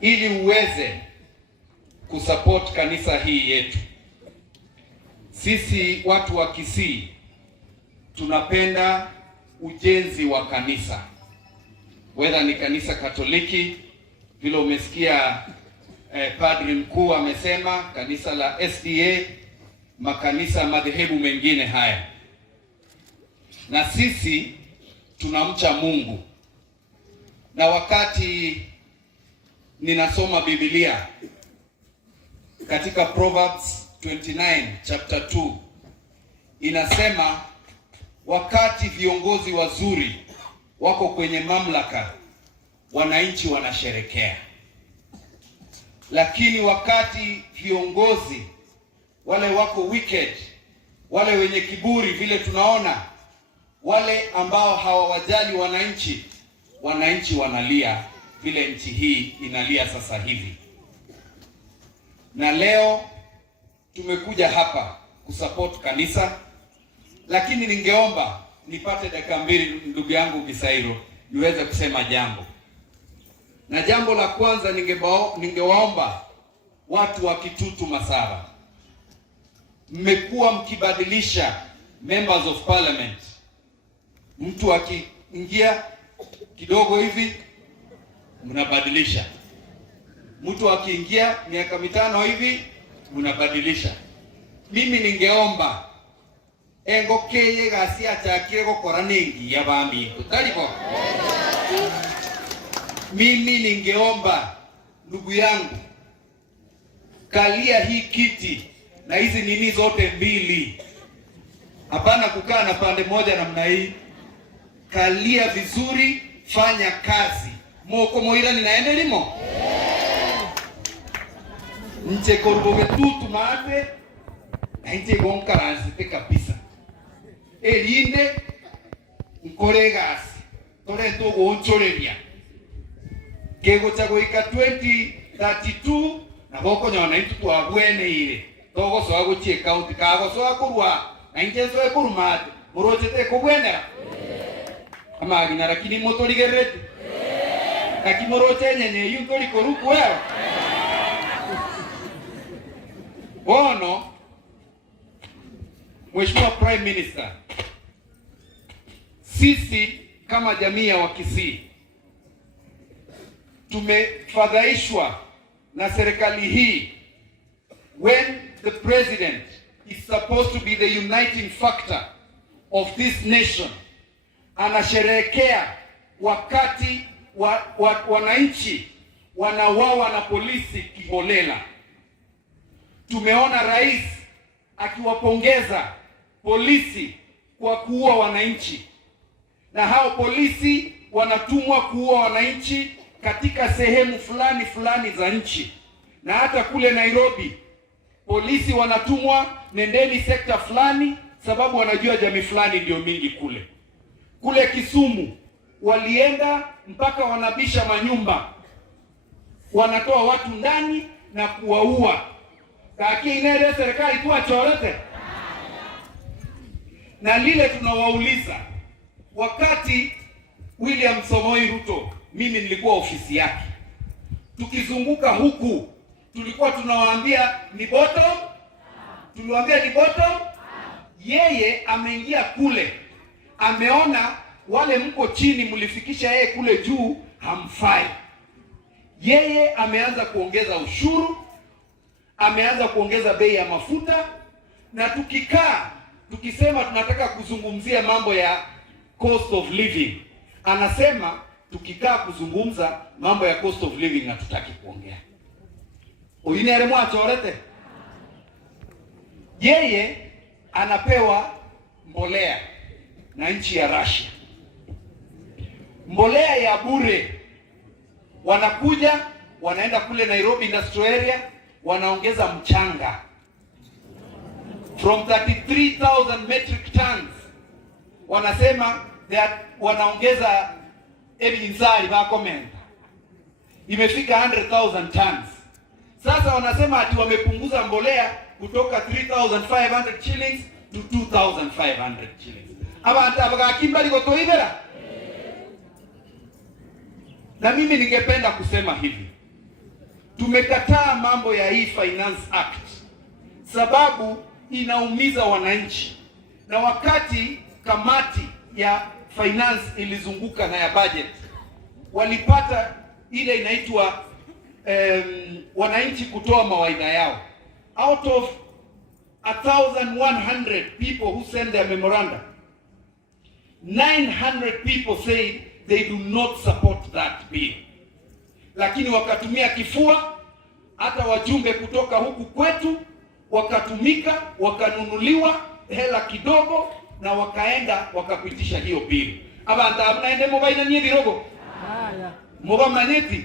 ili uweze kusupport kanisa hii yetu. Sisi watu wa Kisii tunapenda ujenzi wa kanisa, whether ni kanisa Katoliki vile umesikia padri mkuu amesema, kanisa la SDA, makanisa madhehebu mengine haya. Na sisi tunamcha Mungu. Na wakati ninasoma Biblia katika Proverbs 29 chapter 2 inasema wakati viongozi wazuri wako kwenye mamlaka, wananchi wanasherekea. Lakini wakati viongozi wale wako wicked, wale wenye kiburi, vile tunaona wale ambao hawawajali wananchi, wananchi wanalia vile nchi hii inalia sasa hivi. Na leo tumekuja hapa kusupport kanisa, lakini ningeomba nipate dakika mbili ndugu yangu Gisairo niweze kusema jambo. Na jambo la kwanza ningewaomba watu wa Kitutu Masaba, mmekuwa mkibadilisha members of parliament. Mtu akiingia kidogo hivi mnabadilisha, mtu akiingia miaka mitano hivi mnabadilisha. Mimi ningeomba engokeye gasi achakire gukora ningi ya bami tutalipo. Mimi ningeomba ndugu yangu, kalia hii kiti na hizi nini zote mbili, hapana kukaa na pande moja namna hii. Kalia vizuri, fanya kazi. Moko moira ninaende limo nche korboge tutu maate na nche gonkaranzite kabisa elinde nkore gasi tore ntogo onchoreria kego chagoika 2032 na boko nyona itu twabwene ile togo so agochie county kago so akurwa na nche so ekurumate morochete kubwenera ama agina lakini motorigerete kakimoroche nyenye yuntori koruku wewe Bono. Mheshimiwa Prime Minister, sisi kama jamii ya Wakisii tumefadhaishwa na serikali hii. When the president is supposed to be the uniting factor of this nation, anasherehekea wakati wananchi wanawawa na polisi kiholela. Tumeona rais akiwapongeza polisi kwa kuua wananchi, na hao polisi wanatumwa kuua wananchi katika sehemu fulani za nchi. Na hata kule Nairobi polisi wanatumwa, nendeni sekta fulani, sababu wanajua jamii fulani ndio mingi kule. Kule Kisumu walienda mpaka wanabisha manyumba, wanatoa watu ndani na kuwaua. Kaki inere serikali tu achorete. Na lile tunawauliza, wakati William Samoei Ruto, mimi nilikuwa ofisi yake, tukizunguka huku tulikuwa tunawaambia ni bottom, tuliwaambia ni bottom. Yeye ameingia kule, ameona wale mko chini mlifikisha yeye kule juu hamfai. Yeye ameanza kuongeza ushuru, ameanza kuongeza bei ya mafuta. Na tukisema tunataka kuzungumzia mambo ya cost of living, anasema tukikaa kuzungumza mambo ya cost of living na tutaki kuongea. Uyinere mwachorete. Yeye anapewa mbolea na nchi ya Russia, mbolea ya bure. Wanakuja wanaenda kule Nairobi Industrial Area, wanaongeza mchanga from 33,000 metric tons, wanasema that wanaongeza ebinzari bakomenta imefika 100,000 tons. Sasa wanasema ati wamepunguza mbolea kutoka 3,500 shillings to 2,500 shillings. Abantu abagakimbali gotoibera. Na mimi ningependa kusema hivi, tumekataa mambo ya hii Finance Act sababu inaumiza wananchi, na wakati kamati ya finance ilizunguka na ya budget, walipata ile inaitwa wananchi kutoa mawaidha yao. Out of 1,100 people who sent their memoranda, 900 people say they do not support that bill. Lakini wakatumia kifua, hata wajumbe kutoka huku kwetu wakatumika, wakanunuliwa hela kidogo na wakaenda wakapitisha hiyo bill. Abantu abanaende mubaina nie birogo. Muba maneti